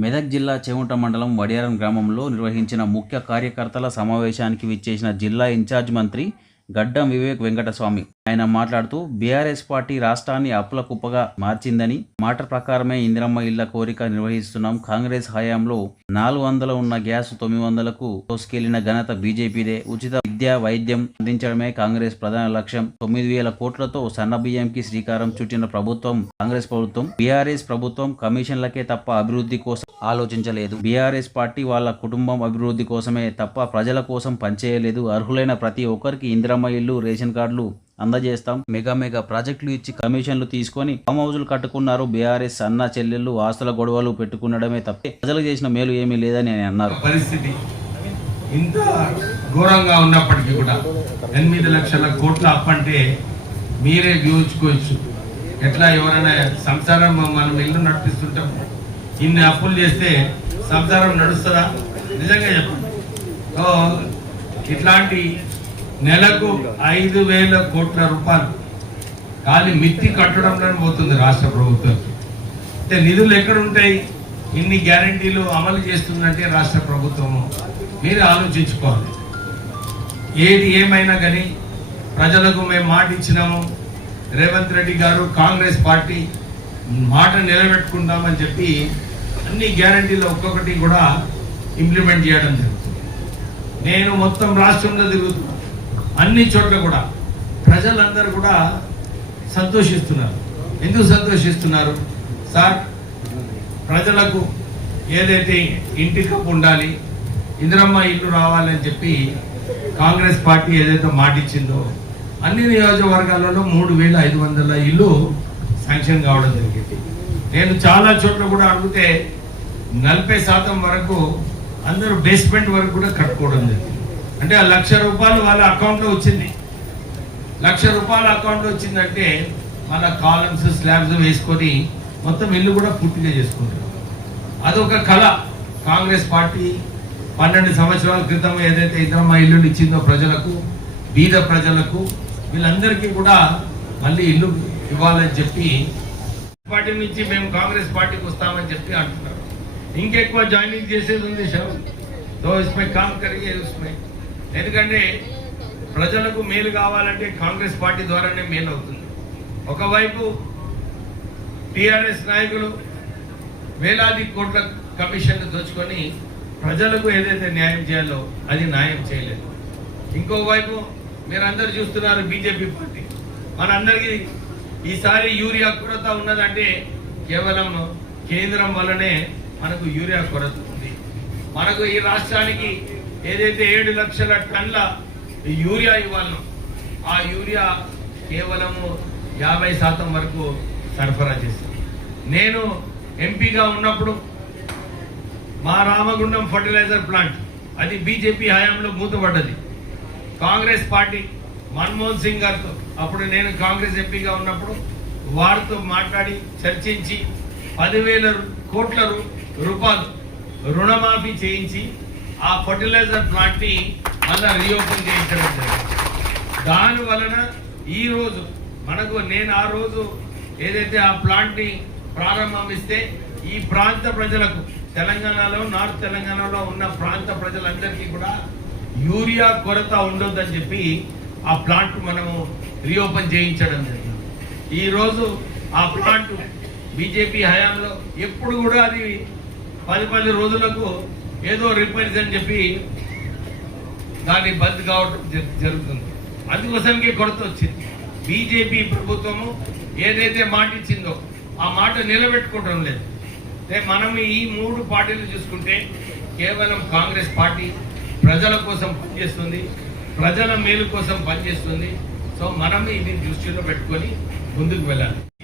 మెదక్ జిల్లా చెవుంట మండలం వడియారం గ్రామంలో నిర్వహించిన ముఖ్య కార్యకర్తల సమావేశానికి విచ్చేసిన జిల్లా ఇన్ఛార్జ్ మంత్రి గడ్డం వివేక్ వెంకటస్వామి. ఆయన మాట్లాడుతూ బీఆర్ఎస్ పార్టీ రాష్ట్రాన్ని అప్పుల కుప్పగా మార్చిందని మాట ప్రకారమే ఇందిరమ్మ ఇళ్ళ కోరిక నిర్వహిస్తున్నాం. కాంగ్రెస్ హయాంలో నాలుగు వందలు ఉన్న గ్యాస్ తొమ్మిది వందలకు తోసుకెళ్ళిన ఘనత బీజేపీదే. ఉచిత విద్య వైద్యం అందించడమే కాంగ్రెస్ ప్రధాన లక్ష్యం. తొమ్మిది వేల కోట్లతో సన్న బియ్యంకి శ్రీకారం చుట్టిన ప్రభుత్వం కాంగ్రెస్ ప్రభుత్వం బీఆర్ఎస్ ప్రభుత్వం కమిషన్లకే తప్ప అభివృద్ధి కోసం ఆలోచించలేదు. బీఆర్ఎస్ పార్టీ వాళ్ళ కుటుంబం అభివృద్ధి కోసమే తప్ప ప్రజల కోసం పనిచేయలేదు. అర్హులైన ప్రతి ఒక్కరికి ఇందిరమ్మ ఇల్లు రేషన్ కార్డులు అందజేస్తాం. మెగా మెగా ప్రాజెక్టులు ఇచ్చి కమిషన్లు తీసుకొని ఫామ్ హౌజులు కట్టుకున్నారు. బీఆర్ఎస్ అన్న చెల్లెళ్ళు ఆస్తుల గొడవలు పెట్టుకునడమే తప్పే. ప్రజలకు చేసిన మేలు ఏమీ లేదని ఆయన అన్నారు. పరిస్థితి ఇంత ఘోరంగా ఉన్నప్పటికీ కూడా ఎనిమిది లక్షల కోట్ల అప్పంటే మీరే వ్యూహించుకోవచ్చు ఎట్లా ఎవరైనా సంసారం మనం ఇల్లు నడిపిస్తుంటాం ఇన్ని అప్పులు చేస్తే సంసారం నడుస్తుందా? నిజంగా చెప్పండి. ఇట్లాంటి నెలకు ఐదు వేల కోట్ల రూపాయలు. ఖాళీ మిత్తి కట్టడంలో పోతుంది రాష్ట్ర ప్రభుత్వం. అంటే నిధులు ఎక్కడుంటాయి? ఇన్ని గ్యారంటీలు అమలు చేస్తుందంటే రాష్ట్ర ప్రభుత్వము. మీరు ఆలోచించుకోవాలి. ఏది ఏమైనా కానీ ప్రజలకు మేము మాట ఇచ్చినాము. రేవంత్ రెడ్డి గారు కాంగ్రెస్ పార్టీ మాట నిలబెట్టుకుంటామని చెప్పి అన్ని గ్యారంటీలు ఒక్కొక్కటి కూడా ఇంప్లిమెంట్ చేయడం జరుగుతుంది. నేను మొత్తం రాష్ట్రంలో తిరుగుతున్నాను అన్ని చోట్ల కూడా ప్రజలందరూ కూడా సంతోషిస్తున్నారు. ఎందుకు సంతోషిస్తున్నారు? సార్ ప్రజలకు ఏదైతే ఇంటి కప్పు ఉండాలి ఇందిరమ్మ ఇల్లు రావాలని చెప్పి కాంగ్రెస్ పార్టీ ఏదైతే మాటిచ్చిందో అన్ని నియోజకవర్గాలలో మూడు వేల ఐదు వందల ఇల్లు శాంక్షన్ కావడం జరిగింది. నేను చాలా చోట్ల కూడా అడిగితే నలభై శాతం వరకు అందరూ బేస్మెంట్ వరకు కూడా కట్టుకోవడం జరిగింది. అంటే ఆ లక్ష రూపాయలు వాళ్ళ అకౌంట్లో వచ్చింది. లక్ష రూపాయల అకౌంట్లో వచ్చిందంటే మన కాలమ్స్ స్లాబ్స్ వేసుకొని మొత్తం ఇల్లు కూడా పూర్తిగా చేసుకుంటారు. అదొక కళ. కాంగ్రెస్ పార్టీ పన్నెండు సంవత్సరాల క్రితం ఏదైతే ఇంద్రమ్మ ఇల్లులు ఇచ్చిందో ప్రజలకు బీద ప్రజలకు వీళ్ళందరికీ కూడా మళ్ళీ ఇల్లు ఇవ్వాలని చెప్పి పార్టీ నుంచి మేము కాంగ్రెస్ పార్టీకి వస్తామని చెప్పి అంటున్నారు. ఇంకెక్కువ జాయినింగ్ చేసేది ఉంది సార్తో ఇస్మే కామ్ కరిగే ఉస్మే ఎందుకంటే ప్రజలకు మేలు కావాలంటే కాంగ్రెస్ పార్టీ ద్వారానే మేలు అవుతుంది. ఒకవైపు టీఆర్ఎస్ నాయకులు వేలాది కోట్ల కమిషన్లు దోచుకొని ప్రజలకు ఏదైతే న్యాయం చేయాలో అది న్యాయం చేయలేదు. ఇంకోవైపు మీరందరూ చూస్తున్నారు బీజేపీ పార్టీ. మనందరికీ ఈసారి యూరియా కొరత ఉన్నదంటే కేవలం కేంద్రం వల్లనే మనకు యూరియా కొరత ఉంది. మనకు ఈ రాష్ట్రానికి ఏదైతే ఏడు లక్షల టన్ల యూరియా ఇవ్వాలను ఆ యూరియా కేవలము యాభై శాతం వరకు సరఫరా చేస్తుంది. నేను ఎంపీగా ఉన్నప్పుడు మా రామగుండం ఫర్టిలైజర్ ప్లాంట్ అది బీజేపీ హయాంలో మూతపడ్డది. కాంగ్రెస్ పార్టీ మన్మోహన్ సింగ్ గారితో అప్పుడు నేను కాంగ్రెస్ ఎంపీగా ఉన్నప్పుడు వారితో మాట్లాడి చర్చించి పదివేల కోట్ల రూపాయలు రుణమాఫీ చేయించి ఆ ఫర్టిలైజర్ ప్లాంట్ని మళ్ళా రీఓపెన్ చేయించడం జరిగింది. దాని వలన ఈ రోజు మనకు నేను ఆ రోజు ఏదైతే ఆ ప్లాంట్ని ప్రారంభిస్తే ఈ ప్రాంత ప్రజలకు తెలంగాణలో నార్త్ తెలంగాణలో ఉన్న ప్రాంత ప్రజలందరికీ కూడా యూరియా కొరత ఉండొద్దని చెప్పి ఆ ప్లాంట్ మనము రీఓపెన్ చేయించడం జరిగింది. ఈరోజు ఆ ప్లాంట్ బీజేపీ హయాంలో ఎప్పుడు కూడా అది పది పది రోజులకు ఏదో రిపేర్స్ అని చెప్పి దాన్ని బంద్ కావడం జ- జరుగుతుంది. అందుకోసానికి కొరత వచ్చింది. బీజేపీ ప్రభుత్వము ఏదైతే మాట ఇచ్చిందో ఆ మాట నిలబెట్టుకోవడం లేదు. మనం ఈ మూడు పార్టీలు చూసుకుంటే కేవలం కాంగ్రెస్ పార్టీ ప్రజల కోసం పనిచేస్తుంది ప్రజల మేలు కోసం పనిచేస్తుంది. సో మనం ఇది దృష్టిలో పెట్టుకొని ముందుకు వెళ్ళాలి.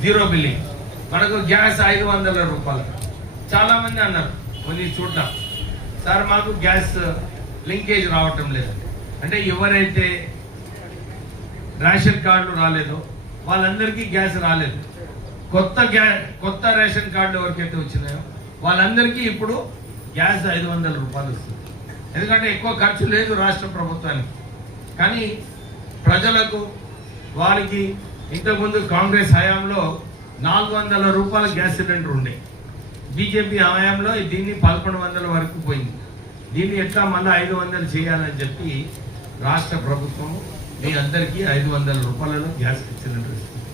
Zero billing. మనకు గ్యాస్ ఐదు వందల రూపాయలు. చాలా మంది అన్నారు కొన్ని చూద్దాం సార్ మాకు గ్యాస్ uh, లింకేజ్ రావటం లేదు. అంటే ఎవరైతే రేషన్ కార్డులు రాలేదో వాళ్ళందరికీ గ్యాస్ రాలేదు. కొత్త గ్యా కొత్త రేషన్ కార్డు ఎవరికైతే వచ్చినాయో వాళ్ళందరికీ ఇప్పుడు గ్యాస్ ఐదు వందల రూపాయలు వస్తుంది. ఎందుకంటే ఎక్కువ ఖర్చు లేదు రాష్ట్ర ప్రభుత్వానికి. కానీ ప్రజలకు వారికి ఇంతకుముందు కాంగ్రెస్ హయాంలో నాలుగు వందల రూపాయల గ్యాస్ సిలిండర్ ఉండే. బీజేపీ హయాంలో దీన్ని పదకొండు వందల వరకు పోయింది. దీన్ని ఎట్లా మళ్ళీ ఐదు వందలు చేయాలని చెప్పి రాష్ట్ర ప్రభుత్వం మీ అందరికీ ఐదు వందల రూపాయలలో గ్యాస్ సిలిండర్ ఇస్తుంది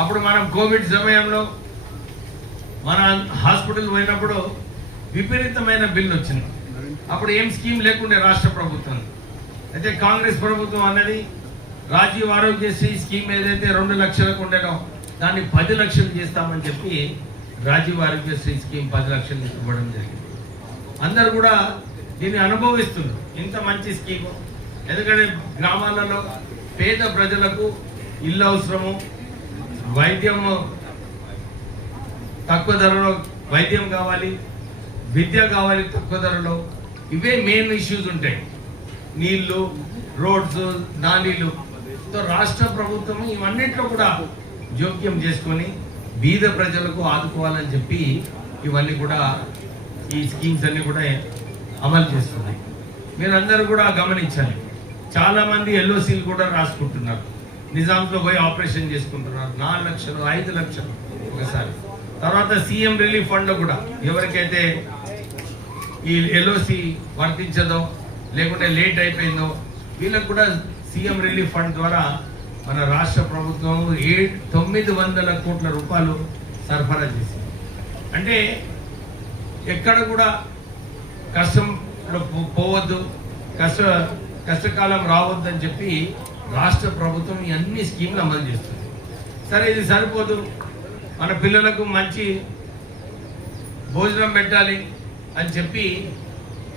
అప్పుడు మనం కోవిడ్ సమయంలో మన హాస్పిటల్ పోయినప్పుడు విపరీతమైన బిల్లు వచ్చింది. అప్పుడు ఏం స్కీమ్ లేకుండే రాష్ట్ర ప్రభుత్వం. అయితే కాంగ్రెస్ ప్రభుత్వం అన్నది రాజీవ్ ఆరోగ్యశ్రీ స్కీమ్ ఏదైతే రెండు లక్షలకు ఉండడం దాన్ని పది లక్షలు చేస్తామని చెప్పి రాజీవ్ ఆరోగ్యశ్రీ స్కీమ్ పది లక్షలు ఇవ్వడం జరిగింది. అందరు కూడా దీన్ని అనుభవిస్తున్నారు. ఇంత మంచి స్కీము. ఎందుకంటే గ్రామాలలో పేద ప్రజలకు ఇల్లు అవసరము వైద్యం తక్కువ ధరలో వైద్యం కావాలి విద్య కావాలి తక్కువ ధరలో. ఇవే మెయిన్ ఇష్యూస్ ఉంటాయి. నీళ్ళు రోడ్స్ నాలీలు. రాష్ట్ర ప్రభుత్వం ఇవన్నింటిలో కూడా జోక్యం చేసుకొని బీద ప్రజలకు ఆదుకోవాలని చెప్పి ఇవన్నీ కూడా ఈ స్కీమ్స్ అన్ని కూడా అమలు చేస్తుంది మీరందరూ కూడా గమనించాలి. చాలామంది ఎల్ఓసీలు కూడా రాసుకుంటున్నారు. నిజాంతో పోయి ఆపరేషన్ చేసుకుంటున్నారు. నాలుగు లక్షలు ఐదు లక్షలు ఒకసారి. తర్వాత సీఎం రిలీఫ్ ఫండ్ కూడా ఎవరికైతే ఈ ఎల్ఓసి వర్తించదో లేకుంటే లేట్ అయిపోయిందో వీళ్ళకు కూడా సీఎం రిలీఫ్ ఫండ్ ద్వారా మన రాష్ట్ర ప్రభుత్వం ఏ తొమ్మిది వందల కోట్ల రూపాయలు సరఫరా చేసింది. అంటే ఎక్కడ కూడా కష్టంలో పో- పోవద్దు కష్ట కష్టకాలం రావద్దని చెప్పి రాష్ట్ర ప్రభుత్వం ఈ అన్ని స్కీమ్లు అమలు చేస్తుంది. సరే ఇది సరిపోదు. మన పిల్లలకు మంచి భోజనం పెట్టాలి అని చెప్పి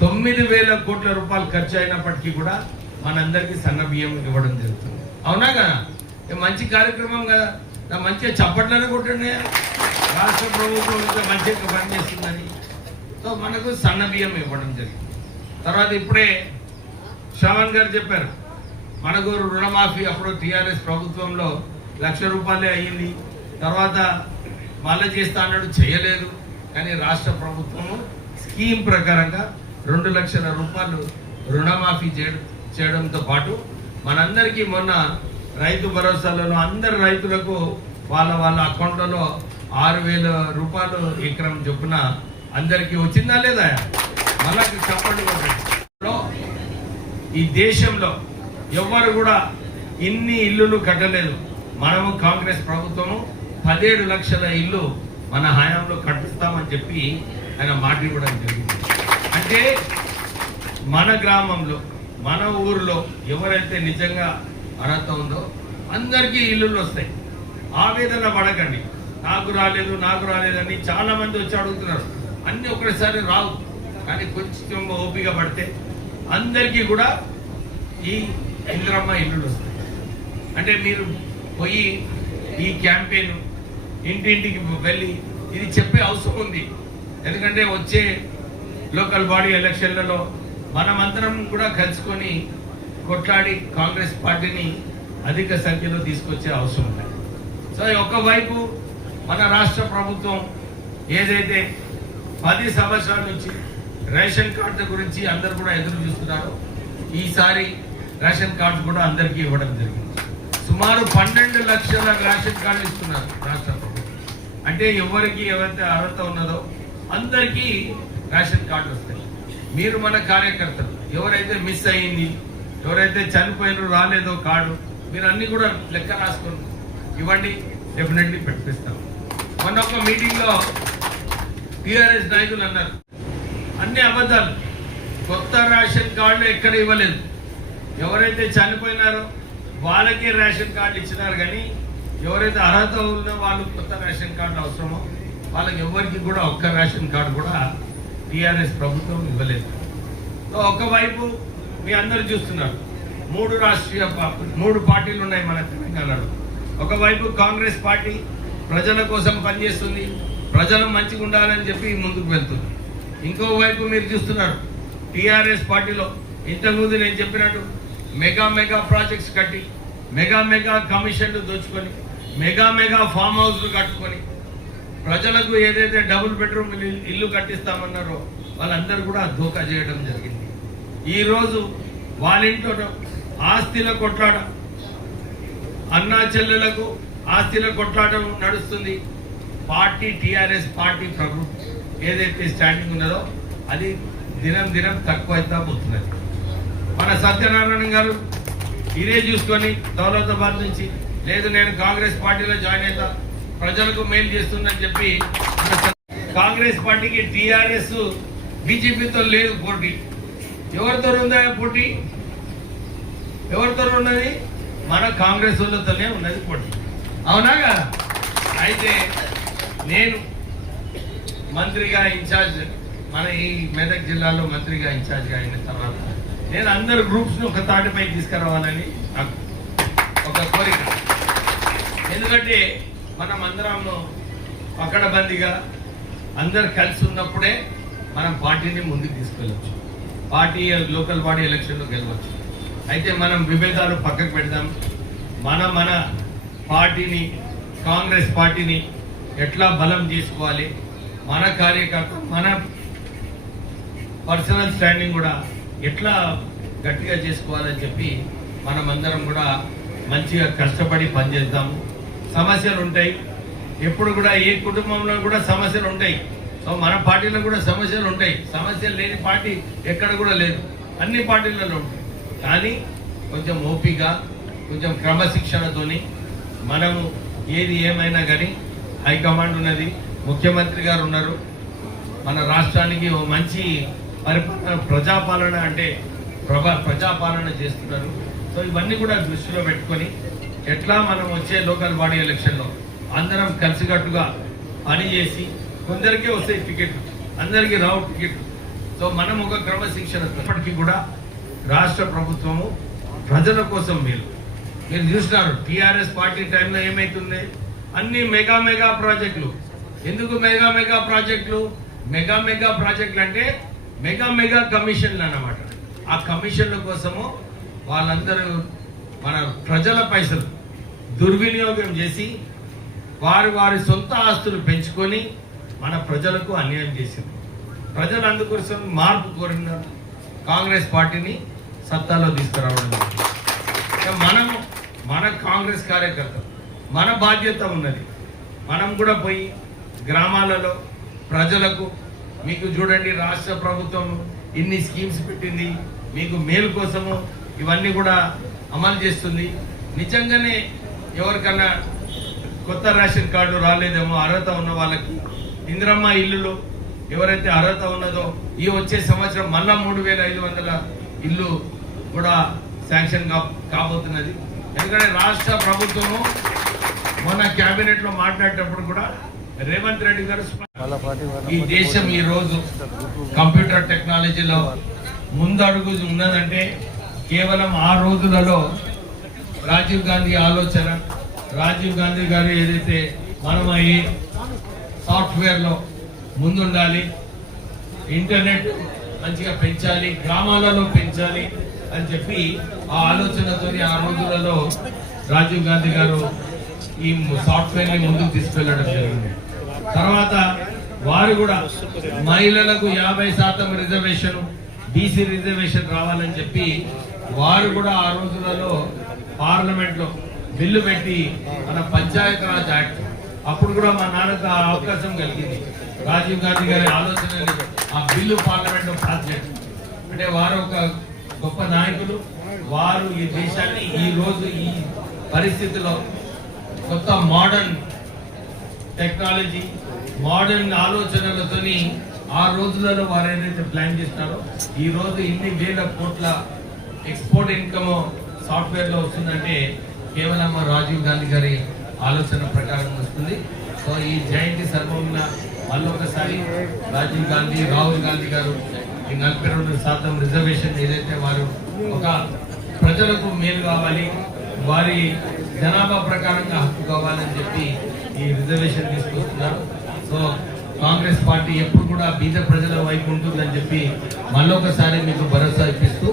తొమ్మిది వేల కోట్ల రూపాయలు ఖర్చు అయినప్పటికీ కూడా మనందరికీ సన్న బియ్యం ఇవ్వడం జరుగుతుంది. అవునా కదా? మంచి కార్యక్రమం కదా. నా మంచిగా చప్పట్లనే కొట్టండి. రాష్ట్ర ప్రభుత్వం ఇంత మంచిగా పనిచేస్తుందని సో మనకు సన్న బియ్యం ఇవ్వడం జరిగింది. తర్వాత ఇప్పుడే శ్రవణ్ గారు చెప్పారు. మనకు రుణమాఫీ అప్పుడు టీఆర్ఎస్ ప్రభుత్వంలో లక్ష రూపాయలే అయ్యింది. తర్వాత మళ్ళీ చేస్తా అన్నాడు చేయలేదు. కానీ రాష్ట్ర ప్రభుత్వము స్కీమ్ ప్రకారంగా రెండు లక్షల రూపాయలు రుణమాఫీ చేయడం చేయడంతో పాటు మనందరికీ మొన్న రైతు భరోసాలలో అందరు రైతులకు వాళ్ళ వాళ్ళ అకౌంట్లలో ఆరు వేల రూపాయలు ఎకరం చొప్పున అందరికీ వచ్చిందా లేదా? మనకి చెప్పండి ఈ దేశంలో ఎవ్వరు కూడా ఇన్ని ఇల్లులు కట్టలేదు. మనము కాంగ్రెస్ ప్రభుత్వము పదిహేడు లక్షల ఇల్లు మన హయాంలో కట్టిస్తామని చెప్పి ఆయన మాట ఇవ్వడం జరిగింది. అంటే మన గ్రామంలో మన ఊరిలో ఎవరైతే నిజంగా అర్హత ఉందో అందరికీ ఇల్లులు వస్తాయి. ఆవేదన పడకండి. నాకు రాలేదు నాకు రాలేదని చాలా మంది వచ్చి అడుగుతున్నారు. అన్ని ఒకసారి రావు. కానీ కొంచెం ఓపిక పడితే అందరికీ కూడా ఈ ఇంద్రమ్మ ఇల్లులు వస్తాయి. అంటే మీరు పోయి ఈ క్యాంపెయిన్ ఇంటింటికి వెళ్ళి ఇది చెప్పే అవసరం ఉంది. ఎందుకంటే వచ్చే లోకల్ బాడీ ఎలక్షన్లలో మనమందరం కూడా కలుసుకొని కొట్లాడి కాంగ్రెస్ పార్టీని అధిక సంఖ్యలో తీసుకొచ్చే అవసరం ఉంది. సో ఒకవైపు మన రాష్ట్ర ప్రభుత్వం ఏదైతే పది సంవత్సరాల నుంచి రేషన్ కార్డు గురించి అందరు కూడా ఎదురు చూస్తున్నారు ఈసారి రేషన్ కార్డు కూడా అందరికీ ఇవ్వడం జరిగింది. సుమారు పన్నెండు లక్షల రేషన్ కార్డు ఇస్తున్నారు రాష్ట్ర ప్రభుత్వం. అంటే ఎవరికి ఎవరైతే అర్హత ఉన్నదో అందరికీ రేషన్ కార్డు వస్తాయి. మీరు మన కార్యకర్తలు. ఎవరైతే మిస్ అయ్యింది ఎవరైతే చనిపోయిన రాలేదో కార్డు మీరు అన్ని కూడా లెక్క రాసుకొని ఇవ్వండి డెఫినెట్లీ పెట్టిస్తాం. మొన్న ఒక మీటింగ్లో టిఆర్ఎస్ నాయకులు అన్నారు అన్ని అబద్ధాలు. కొత్త రేషన్ కార్డులు ఎక్కడ ఇవ్వలేదు. ఎవరైతే చనిపోయినారో వాళ్ళకే రేషన్ కార్డు ఇచ్చినారు కానీ ఎవరైతే అర్హత ఉన్న వాళ్ళు కొత్త రేషన్ కార్డు అవసరమో వాళ్ళకి ఎవరికి కూడా ఒక్క రేషన్ కార్డు కూడా టీఆర్ఎస్ ప్రభుత్వం ఇవ్వలేదు. సో ఒకవైపు మీ అందరు చూస్తున్నారు మూడు రాష్ట్రీయ మూడు పార్టీలు ఉన్నాయి మన తెలంగాణలో. ఒకవైపు కాంగ్రెస్ పార్టీ ప్రజల కోసం పనిచేస్తుంది ప్రజలు మంచిగా ఉండాలని చెప్పి ముందుకు వెళ్తుంది. ఇంకోవైపు మీరు చూస్తున్నారు టీఆర్ఎస్ పార్టీలో ఇంతకుముందు నేను చెప్పినట్టు మెగా మెగా ప్రాజెక్ట్స్ కట్టి మెగా మెగా కమిషన్లు దోచుకొని మెగా మెగా ఫామ్ హౌస్లు కట్టుకొని ప్రజలకు ఏదైతే డబుల్ బెడ్రూమ్ ఇల్లు- కట్టిస్తామన్నారో వాళ్ళందరూ కూడా ధోకా చేయడం జరిగింది. ఈరోజు వాళ్ళింట్లో వాళ్ళ ఇంట్లో ఆస్తిల కొట్లాట అన్నా చెల్లెలకు ఆస్తిల కొట్లాట నడుస్తుంది. పార్టీ టిఆర్ఎస్ పార్టీ ప్రభు ఏదైతే స్టాండింగ్ ఉన్నదో అది దినం దినం తక్కువ పోతున్నది. మన సత్యనారాయణ గారు ఇదే చూసుకొని దౌలతాబాద్ నుంచి లేదు నేను కాంగ్రెస్ పార్టీలో జాయిన్ అవుతా ప్రజలకు మేలు చేస్తుందని చెప్పి కాంగ్రెస్ పార్టీకి టిఆర్ఎస్ బీజేపీతో లేదు పోటీ. ఎవరితో ఉందా పోటీ? ఎవరితో ఉన్నది? మన కాంగ్రెస్ వాళ్ళతోనే ఉన్నది పోటీ. అవునా కదా? అయితే నేను మంత్రిగా ఇన్ఛార్జ్ మన ఈ మెదక్ జిల్లాలో మంత్రిగా ఇన్ఛార్జ్గా అయిన తర్వాత నేను అందరు గ్రూప్స్ని ఒక తాటిపై తీసుకురావాలని నాకు ఒక కోరిక. ఎందుకంటే మనం అందరం పకడబందిగా అందరు కలిసి ఉన్నప్పుడే మనం పార్టీని ముందుకు తీసుకెళ్ళచ్చు. పార్టీ లోకల్ బాడీ ఎలక్షన్లో గెలవచ్చు. అయితే మనం విభేదాలు పక్కకు పెడదాం. మన మన పార్టీని కాంగ్రెస్ పార్టీని ఎట్లా బలం చేసుకోవాలి మన కార్యకర్త మన పర్సనల్ స్టాండింగ్ కూడా ఎట్లా గట్టిగా చేసుకోవాలని చెప్పి మనమందరం కూడా మంచిగా కష్టపడి పనిచేద్దాము. సమస్యలు ఉంటాయి ఎప్పుడు కూడా ఏ కుటుంబంలో కూడా సమస్యలు ఉంటాయి సో మన పార్టీలో కూడా సమస్యలు ఉంటాయి సమస్యలు లేని పార్టీ ఎక్కడ కూడా లేదు. అన్ని పార్టీలలో ఉంటాయి. కానీ కొంచెం ఓపిక కొంచెం క్రమశిక్షణతోని మనము ఏది ఏమైనా కానీ హైకమాండ్ ఉన్నది ముఖ్యమంత్రి గారు ఉన్నారు. మన రాష్ట్రానికి ఓ మంచి పరిపాలన ప్రజాపాలన అంటే ప్రభా ప్రజాపాలన చేస్తున్నారు. సో ఇవన్నీ కూడా దృష్టిలో పెట్టుకొని ఎట్లా మనం వచ్చే లోకల్ బాడీ ఎలక్షన్లో అందరం కలిసికట్టుగా పని చేసి కొందరికే వస్తాయి టికెట్ అందరికీ రావు టికెట్. సో మనం ఒక క్రమశిక్షణ ఇప్పటికీ కూడా రాష్ట్ర ప్రభుత్వము ప్రజల కోసం మీరు మీరు చూసినారు టీఆర్ఎస్ పార్టీ టైంలో ఏమైతుంది అన్ని మెగా మెగా ప్రాజెక్టులు. ఎందుకు మెగా మెగా ప్రాజెక్టులు? మెగా మెగా ప్రాజెక్టులు అంటే మెగా మెగా కమిషన్లు అన్నమాట. ఆ కమిషన్ల కోసము వాళ్ళందరూ మన ప్రజల పైసలు దుర్వినియోగం చేసి వారి వారి సొంత ఆస్తులు పెంచుకొని మన ప్రజలకు అన్యాయం చేసింది. ప్రజలు అందుకోసం మార్పు కోరినారు కాంగ్రెస్ పార్టీని సత్తాలో తీసుకురావడం మనం మనము మన కాంగ్రెస్ కార్యకర్తలు మన బాధ్యత ఉన్నది. మనం కూడా పోయి గ్రామాలలో ప్రజలకు మీకు చూడండి రాష్ట్ర ప్రభుత్వం ఇన్ని స్కీమ్స్ పెట్టింది మీకు మేలు కోసము ఇవన్నీ కూడా అమలు చేస్తుంది. నిజంగానే ఎవరికన్నా కొత్త రేషన్ కార్డు రాలేదేమో అర్హత ఉన్న వాళ్ళకి ఇందిరమ్మ ఇల్లులు ఎవరైతే అర్హత ఉన్నదో ఈ వచ్చే సంవత్సరం మళ్ళా మూడు వేల ఐదు వందల ఇల్లు కూడా శాంక్షన్ కా కాబోతున్నది. ఎందుకంటే రాష్ట్ర ప్రభుత్వము మొన్న క్యాబినెట్లో మాట్లాడేటప్పుడు కూడా రేవంత్ రెడ్డి గారు ఈ దేశం ఈ రోజు కంప్యూటర్ టెక్నాలజీలో ముందడుగు ఉన్నదంటే కేవలం ఆ రోజులలో రాజీవ్ గాంధీ ఆలోచన రాజీవ్ గాంధీ గారు ఏదైతే మనం ఈ సాఫ్ట్వేర్లో ముందుండాలి ఇంటర్నెట్ మంచిగా పెంచాలి గ్రామాలలో పెంచాలి అని చెప్పి ఆ ఆలోచనతో ఆ రోజులలో రాజీవ్ గాంధీ గారు ఈ సాఫ్ట్వేర్ని ముందుకు తీసుకెళ్ళడం జరిగింది. తర్వాత వారు కూడా మహిళలకు యాభై శాతం రిజర్వేషన్ బీసీ రిజర్వేషన్ రావాలని చెప్పి వారు కూడా ఆ రోజులలో పార్లమెంట్లో బిల్లు పెట్టి మన పంచాయత్ రాజ్ యాక్ట్. అప్పుడు కూడా మా నాన్నకు ఆ అవకాశం కలిగింది. రాజీవ్ గాంధీ గారి ఆలోచన ఆ బిల్లు పార్లమెంట్లో పాస్ చేయడం అంటే వారు ఒక గొప్ప నాయకులు. వారు ఈ దేశాన్ని ఈ రోజు ఈ పరిస్థితిలో కొత్త మోడర్న్ టెక్నాలజీ మోడర్న్ ఆలోచనలతోని ఆ రోజులలో వారు ఏదైతే ప్లాన్ చేస్తారో ఈ రోజు ఇన్ని వేల కోట్ల ఎక్స్పోర్ట్ ఇన్కమ్ సాఫ్ట్వేర్లో వస్తుందంటే కేవలం రాజీవ్ గాంధీ గారి ఆలోచన ప్రకారం వస్తుంది. సో ఈ జయంతి సందర్భంగా మళ్ళొకసారి రాజీవ్ గాంధీ రాహుల్ గాంధీ గారు ఈ నలభై రెండు శాతం రిజర్వేషన్ ఏదైతే వారు ఒక ప్రజలకు మేలు కావాలి వారి జనాభా ప్రకారంగా హక్కు కావాలని చెప్పి ఈ రిజర్వేషన్ తీసుకొస్తున్నారు. సో కాంగ్రెస్ పార్టీ ఎప్పుడు కూడా బీద ప్రజల వైపు ఉంటుందని చెప్పి మళ్ళొకసారి మీకు భరోసా ఇప్పిస్తూ